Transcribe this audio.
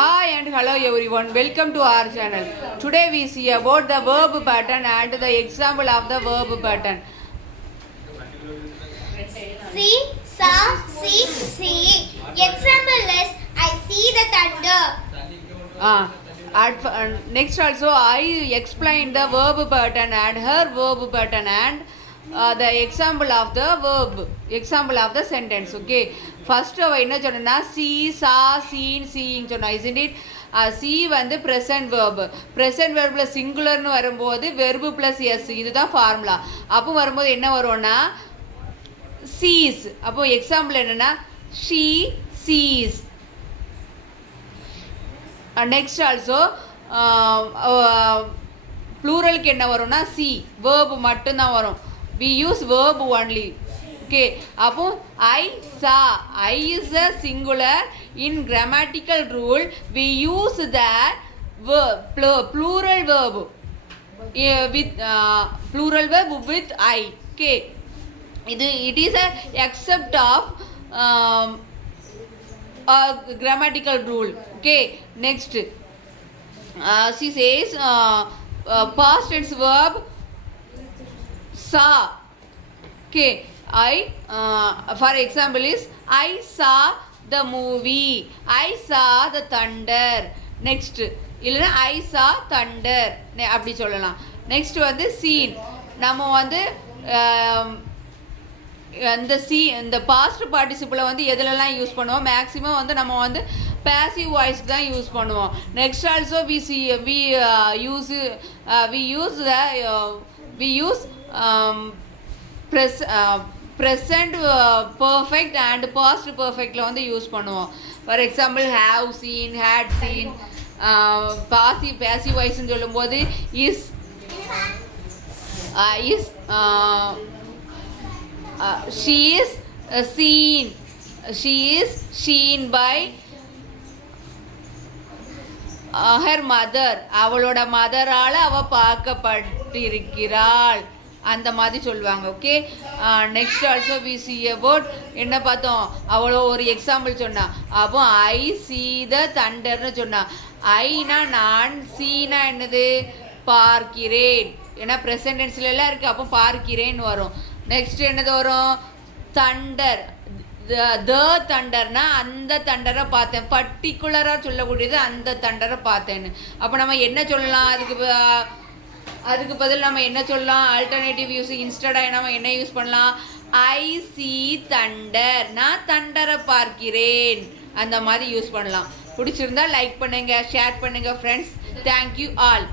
Hi and hello everyone, welcome to our channel. Today we see about the verb pattern and the example of the verb pattern. See, saw, see. Example is I see the thunder. Next also I explain the verb pattern and her verb pattern and the example of the sentence. Okay, first அவ என்ன சொன்னா see saw seen seeing சொன்னா, isn't it? see வந்து present verb. present verbல சிங்குலர்னு வரும்போது verb plus s, இதுதான் formula. அப்போ வரும்போது என்ன வரும்னா sees. அப்போ எக்ஸாம்பிள் என்னன்னா she sees. நெக்ஸ்ட் ஆல்சோ ப்ளூரலுக்கு என்ன வரும்னா சி, வேர்பு மட்டும்தான் வரும். We use verb only. Okay, அப்போ I saw, I is a singular. In grammatical rule we use that plural verb with plural verb with I. Okay, இது it is a except of grammatical rule. Okay, next she says past tense verb saw. Okay, I for example is I saw the movie, I saw the thunder. next இல்லைன்னா I saw thunder அப்படி சொல்லலாம். Next வந்து seen. நம்ம வந்து இந்த past பார்ட்டிசிபிளை வந்து எதுலலாம் use பண்ணுவோம்? Maximum வந்து நம்ம வந்து பேசிவ் வாய்ஸ்க்கு தான் யூஸ் பண்ணுவோம். Next also we use present perfect and past பர்ஃபெக்டில் வந்து யூஸ் பண்ணுவோம். For example have seen, had seen. Passive வாய்ஸ்ன்னு சொல்லும்போது is she is seen. She is seen by her mother. அவளோட மதரால் அவள் பார்க்கப்பட்டிருக்கிறாள், அந்த மாதிரி சொல்லுவாங்க. Okay, next also we see about என்ன பார்த்தோம்? அவ்வளோ ஒரு எக்ஸாம்பிள் சொன்னா. அப்போ ஐ சி த தண்டர்னு சொன்னா. ஐனா நான், சீனா என்னது? பார்க்கிறேன். ஏன்னா ப்ரெசன்ட் டென்ஸ்ல எல்லாம் இருக்குது, அப்போ பார்க்கிறேன்னு வரும். நெக்ஸ்ட் என்னது வரும்? தண்டர். த தண்டர்னா அந்த தண்டரை பார்த்தேன், பர்டிகுலராக சொல்லக்கூடியது அந்த தண்டரை பார்த்தேன்னு. அப்போ நம்ம என்ன சொல்லலாம்? அதுக்கு பதில் நம்ம என்ன சொல்லலாம்? ஆல்டர்னேட்டிவ் யூஸ் இன்ஸ்டடாக நம்ம என்ன யூஸ் பண்ணலாம்? ஐ சி தண்டர், நான் தண்டரை பார்க்கிறேன், அந்த மாதிரி யூஸ் பண்ணலாம். பிடிச்சிருந்தா லைக் பண்ணுங்கள், ஷேர் பண்ணுங்கள் ஃப்ரெண்ட்ஸ். Thank you all.